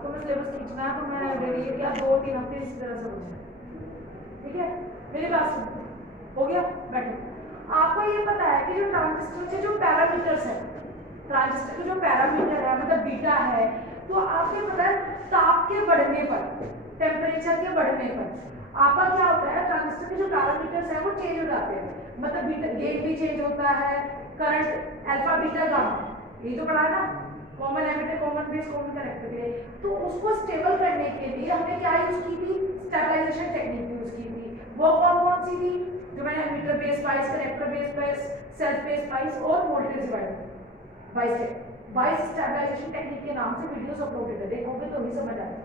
आपको मैं सिलेबस खींचना है तो मैं रेडी है कि आप 2-3 हफ्ते इसी तरह से हो, ठीक है। मेरी बात सुनो, हो गया, बैठो। आपको ये पता है कि जो ट्रांजिस्टर के जो पैरामीटर्स है, ट्रांजिस्टर के जो पैरामीटर है मतलब बीटा है, तो आपको पता है ताप के बढ़ने पर, टेम्परेचर के बढ़ने पर आपका क्या होता है, ट्रांजिस्टर के जो पैरामीटर्स है वो चेंज हो जाते हैं। मतलब बीटा गेन भी चेंज होता है, करंट अल्फा बीटा गामा, ये तो पढ़ा है ना, common emitter common base common collector के लिए। तो उसको स्टेबल करने के लिए हमने क्या यूज की थी, स्टेबलाइजेशन टेक्निक यूज की थी। वो कौन सी थी, जो मैंने emitter base wise, collector base wise, self base wise और voltage divider wise stabilisation technique के नाम से वीडियोस अपलोडेड है, देखोगे तो ही समझ आएगा।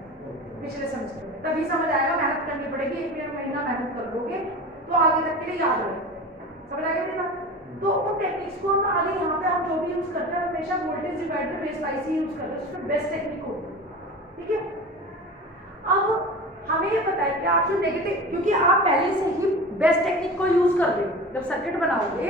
पिछले सेमेस्टर में तभी समझ आएगा, मेहनत करनी पड़ेगी, 1 महीना मेहनत कर लोगे तो आगे तक के लिए याद रहेगा। समझ आ गया मेरी बात? तो उन टेक्निक्स को हम आगे यहाँ पे हम जो भी यूज करते हैं हमेशा वोल्टेज डिवाइडर बेस वाइज ही यूज करते हैं, उसमें बेस्ट टेक्निक होती है, ठीक है। अब हमें ये पता है कि आप जो नेगेटिव, क्योंकि आप पहले से ही बेस्ट टेक्निक को यूज कर रहे हो, जब सर्किट बनाओगे,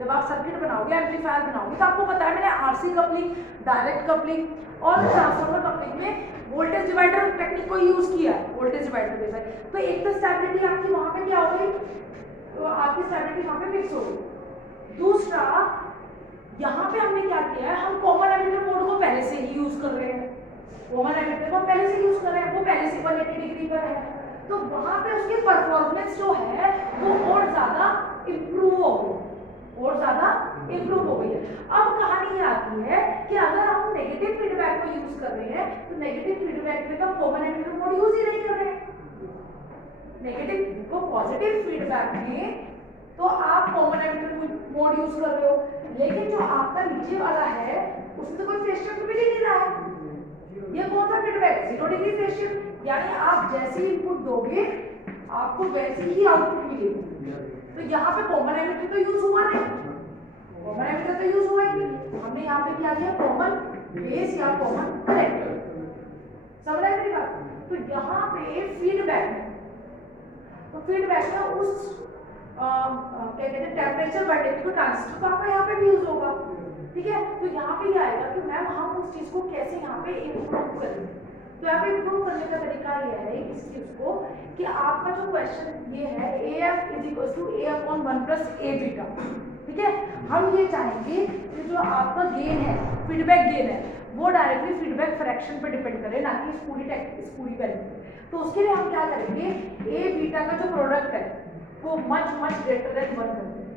जब आप सर्किट बनाओगे, एम्पलीफायर बनाओगे, तो आपको पता है मैंने आरसी कपलिंग, डायरेक्ट कपलिंग और ट्रांसफार्मर कपलिंग में वोल्टेज डिवाइडर टेक्निक को यूज किया है, वोल्टेज डिवाइडर बेस वाइज। तो एक तो स्टेबिलिटी आपकी वहां पे क्या हो गई, तो आपकी स्टेबिलिटी वहां पे फिक्स हो गई। दूसरा, यहाँ पे हमने क्या किया है, हम कॉमन एमिटर मोड को पहले से ही यूज कर रहे हैं, कॉमन एमिटर को पहले से यूज कर रहे हैं, वो पहले से 180 डिग्री पर है, तो वहां पे उसकी परफॉर्मेंस जो है वो और ज्यादा इंप्रूव हो गई, और ज्यादा इंप्रूव हो गई है। अब कहानी ये आती है कि अगर हम नेगेटिव फीडबैक को यूज कर रहे हैं तो नेगेटिव फीडबैक में तो कॉमन एमिटर मोड यूज ही नहीं कर रहे हैं, नेगेटिव को पॉजिटिव फीडबैक में तो आप कॉमन एमिटर मोड यूज कर रहे हो, लेकिन जो आपका नीचे वाला है उसमें तो कोई फेज शिफ्ट मिल ही नहीं रहा है। ये कौन सा फीडबैक, 0 डिग्री फेज शिफ्ट, यानी आप जैसी इनपुट दोगे आपको वैसी ही आउटपुट मिलेगी। तो यहाँ पे कॉमन एमिटर तो यूज हुआ नहीं, कॉमन एमिटर तो यूज हुआ ही नहीं, हमने यहाँ पे क्या किया, कॉमन बेस या कॉमन कलेक्टर। समझ रहे मेरी बात? तो यहाँ पे फीडबैक, तो फीडबैक में उस क्या कहते हैं टेम्परेचर बढ़ने की, तो ट्रांजिस्टर तो आपका यहाँ पे भी यूज होगा, ठीक है। तो यहाँ पे क्या आएगा कि मैम हम उस चीज को कैसे यहाँ पे इम्प्रूव करेंगे। तो यहाँ पे इम्प्रूव करने का तरीका ये है इस चीज को कि आपका जो क्वेश्चन ये है AF = A/1 + A बीटा, ठीक है। हम ये चाहेंगे कि जो आपका गेन है, फीडबैक गेन है, वो डायरेक्टली फीडबैक फ्रैक्शन पे डिपेंड करे, ना कि इस पूरी वैल्यू पे। तो उसके लिए हम क्या करेंगे, A बीटा का जो प्रोडक्ट है वो मच ग्रेटर देन 1 कर देंगे,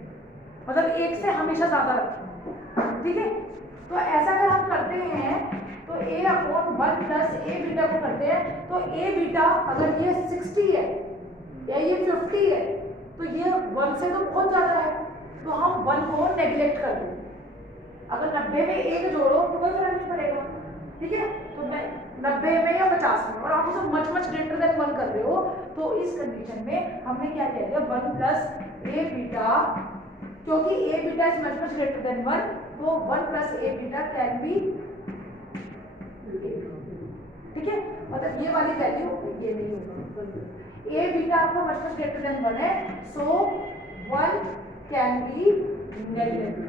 मतलब 1 से हमेशा ज्यादा रखें, ठीक है। तो ऐसा अगर हम करते हैं तो A/1 + A बीटा को करते हैं, तो A बीटा अगर ये 60 है या ये 50 है तो ये 1 से तो बहुत ज्यादा है, तो हम 1 को नेग्लेक्ट कर दें। अगर 90 में 1 जोड़ो तो कोई फर्क नहीं पड़ेगा, ठीक है। तो मैं 90 में या 50 में, और आप उसे मच ग्रेटर देन 1 कर रहे हो, तो इस कंडीशन में हमने क्या कह दिया, 1 + A बीटा, क्योंकि A beta is much greater than 1, तो 1 + A बीटा कैन बी, ठीक है। मतलब ये वाली वैल्यू ये नहीं होगा, A बीटा आपका मच ग्रेटर देन 1 है, सो 1 कैन बी नेगेटिव,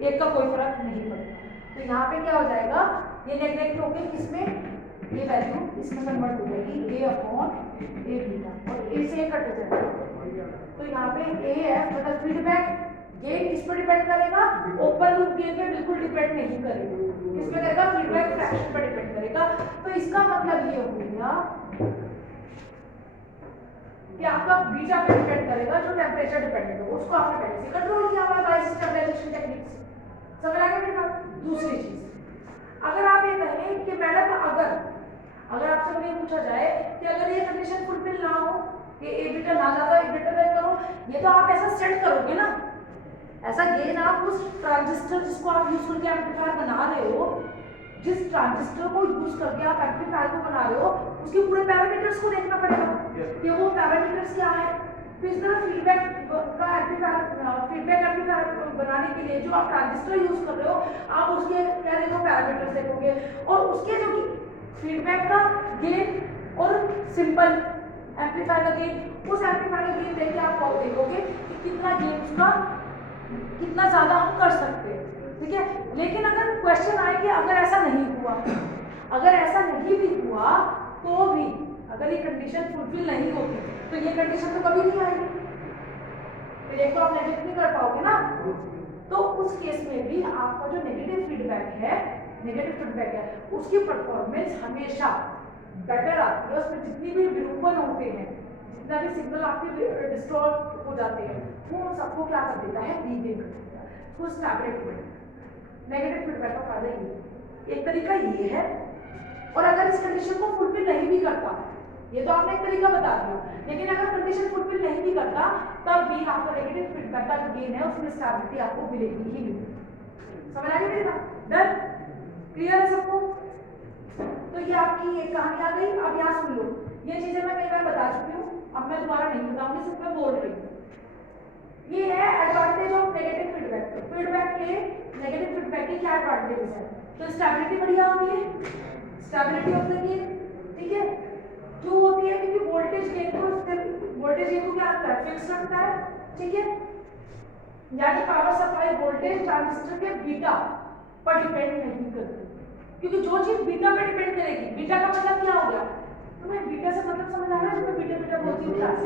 एक का कोई फर्क नहीं पड़ता। तो यहाँ पे क्या हो जाएगा, ये नेगेटिव होके किसमें, ये वैल्यू इसमें कन्वर्ट हो जाएगी A/A बीटा, और A से कट जाएगा। तो यहाँ पे AF मतलब फीडबैक गेन किस पर डिपेंड करेगा, ओपन लूप गेन पे बिल्कुल डिपेंड नहीं करेगा, किस पे करेगा, फीडबैक फ्रैक्शन पर डिपेंड करेगा। तो इसका मतलब ये हो गया कि आपका बीटा पे डिपेंड करेगा, जो टेम्परेचर डिपेंडेंट हो उसको आपने पहले से कंट्रोल किया हुआ है स्टेबलाइजेशन टेक्निक से। समझ आ गया मेरी बात? दूसरी चीज, अगर आप ये कहें कि मैडम अगर आपसे कभी पूछा जाए कि अगर ये कंडीशन फुलफिल ना हो कि A बीटा ना ज्यादा A बीटा कम करो, ये तो आप ऐसा सेट करोगे ना, ऐसा गेन आप उस ट्रांजिस्टर जिसको आप यूज करके एम्पलीफायर बना रहे हो, जिस ट्रांजिस्टर को यूज करके आप एम्पलीफायर को बना रहे हो, उसके पूरे पैरामीटर्स को देखना पड़ेगा कि वो पैरामीटर्स क्या है। तो इस तरह फीडबैक का एम्पलीफायर बनाने के लिए जो आप ट्रांजिस्टर यूज कर रहे हो, आप उसके क्या देखो, पैरामीटर्स देखोगे, और उसके जो फीडबैक का गेन और सिंपल एम्पलीफायर का गेन, उस एम्पलीफायर का गेन देख के आप देखोगे कि कितना गेन उसका कितना ज्यादा हम कर सकते हैं, ठीक है। लेकिन अगर क्वेश्चन आए कि अगर ऐसा नहीं हुआ, अगर ऐसा नहीं भी हुआ तो भी अगर ये कंडीशन फुलफिल नहीं होती तो ये कंडीशन तो कभी नहीं आएगी, तो एक तो आप नेगेटिव नहीं कर पाओगे ना। तो उस केस में भी आपका जो नेगेटिव फीडबैक है उसकी परफॉर्मेंस हमेशा बेटर आती है। उसमें जितनी भी विरूपण होते हैं, जितना भी सिग्नल आपके डिस्टॉर्ट हो जाते हैं, वो उन सबको क्या कर देता है, रीगेन कर देता है, उसको स्टैबिलिटी कर देता है। नेगेटिव फीडबैक का फायदा ये है, एक तरीका ये है। और अगर इस कंडीशन को फुलफिल नहीं भी करता, ये तो आपने एक तरीका बता दिया, लेकिन अगर कंडीशन फुलफिल नहीं भी करता तब भी आपका नेगेटिव फीडबैक का जो गेन है उसमें स्टैबिलिटी आपको मिलेगी ही मिलेगी। समझ आ गई मेरी बात? डन? क्लियर है सबको? तो ये आपकी एक कहानी आ गई। अब यहाँ सुन लो, ये चीजें मैं कई बार बता चुकी हूँ, अब मैं दोबारा नहीं बताऊंगी, सिर्फ मैं बोल रही हूँ। ये है advantage of negative feedback. Feedback के नेगेटिव फीडबैक के क्या एडवांटेज है? तो स्टेबिलिटी बढ़िया होती है, स्टेबिलिटी ऑफ द गेन, ठीक है, जो होती है क्योंकि वोल्टेज गेन को क्या रखता है, फिक्स रखता है, ठीक है, यानी पावर सप्लाई वोल्टेज ट्रांजिस्टर के बीटा पर डिपेंड नहीं करती, क्योंकि जो चीज बीटा पे डिपेंड करेगी, बीटा का मतलब क्या हो गया, तुम्हें बीटा से मतलब समझ आ रहा है? मैं बीटा बीटा बोलती हूँ क्लास,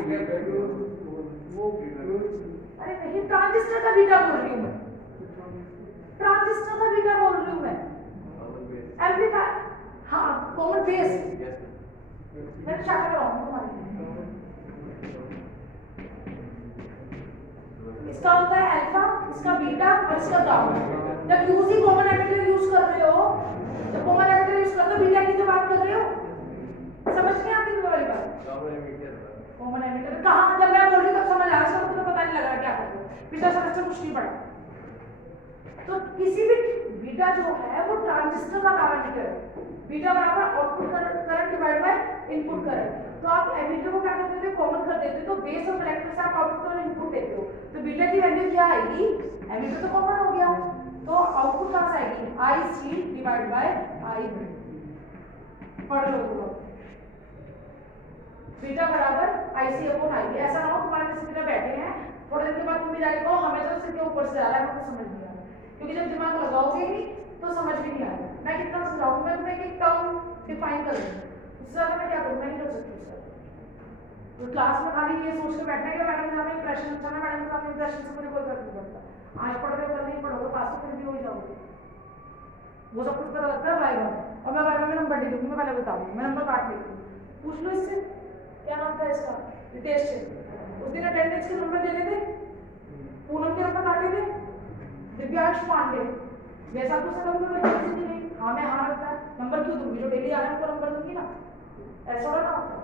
अरे नहीं, ट्रांजिस्टर का बीटा बोल रही हूँ मैं, ट्रांजिस्टर का बीटा बोल रही हूँ मैं, एम्पलीफायर, हाँ, कॉमन बेस, मैं शाखा लगाऊंगी तुम्हारी। इसका होता है अल्फा, इसका बीटा और इसका गामा। जब यूज ही कॉमन एमिटर यूज कर रहे हो, जब कॉमन एमिटर यूज कर रहे हो, बीटा की जो बात कर रहे हो, समझ नहीं आती तुम्हारी बात? कॉमन एमिटर कहाँ, जब मैं बोल रही तब समझ आ रहा है, तुम्हें पता नहीं लग रहा क्या कर रहे हो, बीटा समझ कुछ नहीं पड़ा। तो किसी भी बीटा जो है वो ट्रांजिस्टर का पैरामीटर है, बीटा बराबर output current divide by input current. तो आप एमीटर को क्या करते थे, कॉमन कर देते, तो बेस और कलेक्टर से आप आउटपुट और इनपुट देते हो, तो बीटा की वैल्यू क्या आएगी, एमीटर तो कॉमन हो गया, तो आउटपुट कहाँ से आएगी, आई सी डिवाइड बाय आई बी। पढ़ लो तो बीटा बराबर आई सी अपॉन आई बी। ऐसा ना हो तुम्हारे किसी तरह बैठे हैं, थोड़े दिन के बाद तुम भी जाके कहो हमें तो सिर के ऊपर से जा रहा है, हमको समझ नहीं आ रहा, क्योंकि जब दिमाग लगाओगे ही तो समझ भी नहीं आएगा। मैं कितना समझाऊंगी, मैं तुम्हें एक टर्म डिफाइन कर दूंगी, उससे ज्यादा मैं क्या करूँ, मैं नहीं कर सकती उससे। तो क्लास में खाली ये सोच के बैठना है कि मैडम के सामने इंप्रेशन अच्छा ना, मैडम के सामने इंप्रेशन से मुझे कोई फर्क नहीं पड़ता, आज पढ़ रहे हो कल नहीं पढ़ोगे, पास तो फिर भी हो ही जाओगे, वो सब कुछ पता लगता है वाइवा। और मैं वाइवा में नंबर दे दूंगी, मैं पहले बता दूंगी, मैं नंबर काट लेती हूँ, पूछ लो इससे क्या नाम था इसका, रितेश से, उस दिन अटेंडेंस के नंबर देने थे, पूनम के नंबर काटे थे, दिव्यांश पांडे, वैसा कुछ सब नहीं, हाँ मैं हाँ रखता है, नंबर क्यों दूंगी, जो डेली आ रहा है उनको नंबर दूंगी ना, ऐसा ना होता।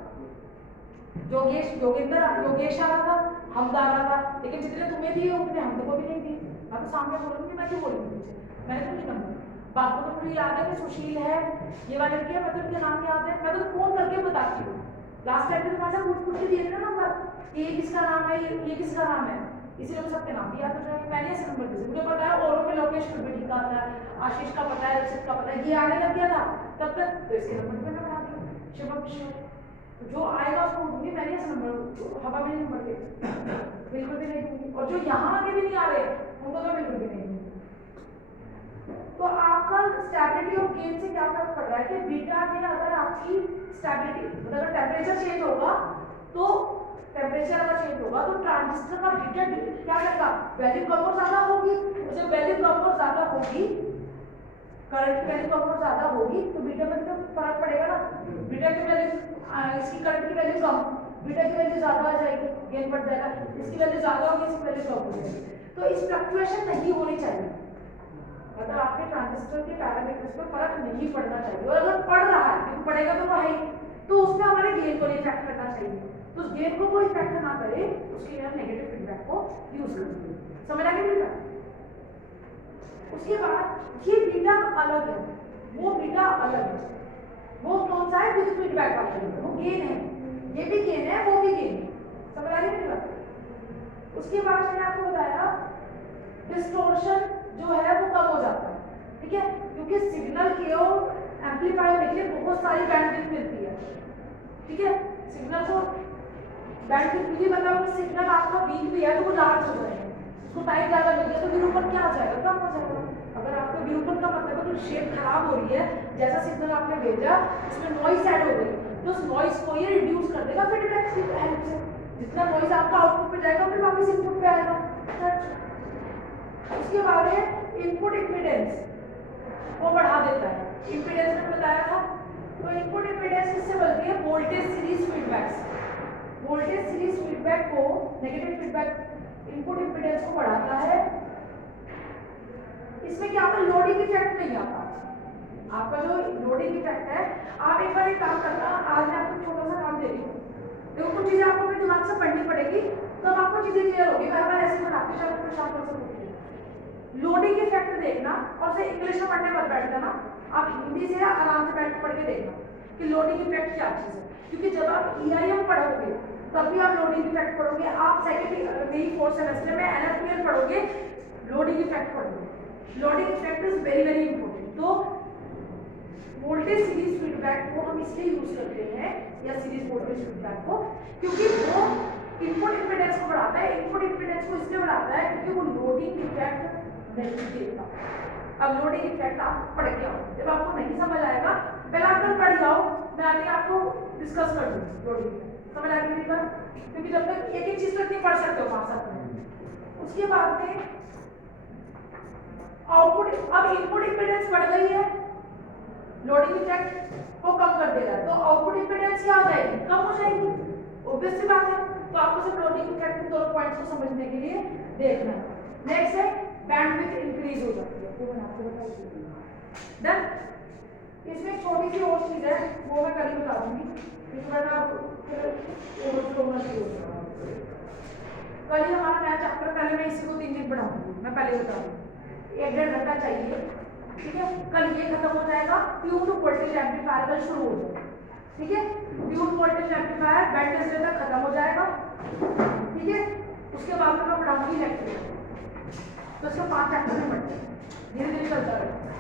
योगेश आ रहा था, हमदा आ रहा था, लेकिन जितने तुम्हें दिए उतने हमको को भी नहीं दिए, मैं तो सामने बोलूंगी, मैं क्यों बोलूंगी पीछे, मैंने तो नहीं नंबर। बापू तो मुझे याद है कि सुशील है, ये वाले लड़की है, मतलब उनके नाम याद है, मैं तो फोन करके बताती हूँ, लास्ट टाइम तुम्हारे साथ पूछ के दिए ना नंबर, ये किसका नाम है, ये किसका नाम है, इसीलिए मुझे सबके नाम भी याद हो जाएंगे, मैंने ऐसे नंबर दिए, मुझे पता है और में लोकेश बेटी का आता है, आशीष का पता है, रचित का पता है, ये आने लग गया था तब तक, तो इसके नंबर मैंने बना दिया, शिवम किशोर, जो आएगा उसको दूंगी, मैंने ऐसे नंबर हवा में नहीं नंबर दे, बिल्कुल भी नहीं दूंगी, और जो यहाँ आगे भी नहीं आ रहे उनको तो बिल्कुल भी नहीं दूंगी। तो आपका स्टेबिलिटी ऑफ गेन से क्या फर्क पड़ रहा है कि बीटा में अगर आपकी स्टेबिलिटी, मतलब अगर टेम्परेचर चेंज होगा तो टेम्परेचर अगर चेंज होगा तो ट्रांजिस्टर का बीटा क्या करेगा, वैल्यू कम और ज्यादा होगी, जब वैल्यू कम और ज्यादा होगी, करंट की वैल्यू कम और ज्यादा होगी तो बीटा में तो फर्क पड़ेगा ना, बीटा की वैल्यू, इसकी करंट की वैल्यू कम, बीटा की वैल्यू ज्यादा आ जाएगी, गेन बढ़ जाएगा, इसकी वैल्यू ज्यादा होगी, इसकी वैल्यू कम हो जाएगी, तो इस फ्लक्चुएशन नहीं होनी चाहिए, मतलब आपके ट्रांजिस्टर के पैरामीटर्स पर फर्क नहीं पड़ना चाहिए, और अगर पड़ रहा है, क्योंकि पड़ेगा तो वही, तो उसमें हमारे गेन को इफेक्ट करना चाहिए, तो उस गेन को कोई इफेक्ट ना करे उसके लिए हम नेगेटिव फीडबैक को यूज करते हैं। समझ आ गई बीटा? उसके बाद ये बीटा अलग है, वो बीटा अलग है, वो कौन सा है, विद फीडबैक वाला है, वो गेन है, ये भी गेन है, वो भी गेन है। समझ आ गई मेरी बात? उसके बाद मैंने आपको बताया डिस्टॉर्शन जो है वो कम हो जाता है, ठीक है, क्योंकि सिग्नल को एम्पलीफाई होने के लिए बहुत सारी बैंडविड्थ मिलती है, ठीक है, सिग्नल को बैंडविड्थ मिली, मतलब सिग्नल आपका वीक भी है तो वो लार्ज हो जाएगा, उसको टाइम ज्यादा मिल गया तो विरूपण क्या आ जाएगा, कम हो जाएगा, अगर आपका ब्यूपन का मतलब है कि शेप खराब हो रही है, जैसा सिग्नल आपने भेजा उसमें नॉइस ऐड हो गई, तो उस नॉइस को ये रिड्यूस कर देगा फीडबैक की हेल्प से। जितना नॉइस आपका आउटपुट पे जाएगा फिर वापस इनपुट पे आएगा। उसके बाद है इनपुट इम्पीडेंस, वो बढ़ा देता है। इम्पीडेंस में बताया था, तो इनपुट इम्पीडेंस किससे बनती है? वोल्टेज सीरीज फीडबैक से। वोल्टेज सीरीज फीडबैक को, नेगेटिव फीडबैक इनपुट इम्पीडेंस को बढ़ाता है। इसमें क्या होता है? लोडिंग इफेक्ट नहीं आता। आपका जो लोडिंग इफेक्ट है, आप एक बार एक काम करना, आज मैं आपको छोटा सा काम दे रही हूँ, देखो कुछ चीजें आपको अपने दिमाग से पढ़नी पड़ेगी, तो आपको चीजें क्लियर होगी। हर बार ऐसे बनाते शायद परेशान कर सकते। लोडिंग इफेक्ट देखना और से इंग्लिश में पढ़ने मत बैठ जाना, आप हिंदी से आराम से बैठ पढ़ के देखना कि लोडिंग इफेक्ट क्या चीज है। क्योंकि जब आप EIM पढ़ोगे तब भी आप लोडिंग इफेक्ट पढ़ोगे, आप सेकेंड मेरी फोर्थ सेमेस्टर में NFPL पढ़ोगे, लोडिंग इफेक्ट पढ़ोगे। Loading effect is very very important. तो वोल्टेज सीरीज फीडबैक को हम इसलिए यूज करते हैं, या सीरीज वोल्टेज फीडबैक को, क्योंकि वो इनपुट इम्पीडेंस को बढ़ाता है। इनपुट इम्पीडेंस को इसलिए बढ़ाता है क्योंकि वो लोडिंग इफेक्ट नहीं देता। अब लोडिंग इफेक्ट आप पढ़ के आओ, जब आपको नहीं समझ आएगा पहले आप कल पढ़ जाओ, मैं आगे आपको डिस्कस कर दूँ लोडिंग इफेक्ट। समझ आ गई मेरी बात? क्योंकि जब तक एक एक चीज तो इतनी पढ़ सकते हो 5-7 मिनट। उसके बाद में आउटपुट, अब इनपुट इम्पीडेंस बढ़ गई है, लोडिंग इफेक्ट को कम कर देगा, तो आउटपुट इम्पीडेंस क्या हो जाएगी? कम हो जाएगी। ऑब्वियस सी बात है। तो आपको सिर्फ लोडिंग इफेक्ट के 2 पॉइंट्स को समझने के लिए देखना है। नेक्स्ट है बैंडविड्थ इंक्रीज हो जाती है, वो मैं आपको बताऊंगी। डन। इसमें एक छोटी सी और चीज है, वो मैं कल ही बता दूंगी, क्योंकि वरना ओवरफ्लो होना शुरू हो जाएगा। कल ही हमारा नया चैप्टर, पहले मैं इसी को 3 दिन पढ़ाऊंगी, मैं पहले बता दूंगी। 1-1.5 घंटा चाहिए, ठीक है? कल ये खत्म हो जाएगा, ट्यून्ड वोल्टेज एम्पलीफायर कल शुरू हो जाएगा, ठीक है? ट्यून्ड वोल्टेज एम्पलीफायर वेडनेसडे तक खत्म हो जाएगा, ठीक है? उसके बाद में मैं पढ़ाऊंगी इलेक्ट्रिक, तो इसको 5 चैप्टर में पढ़ते हैं, धीरे धीरे चलता रहेगा।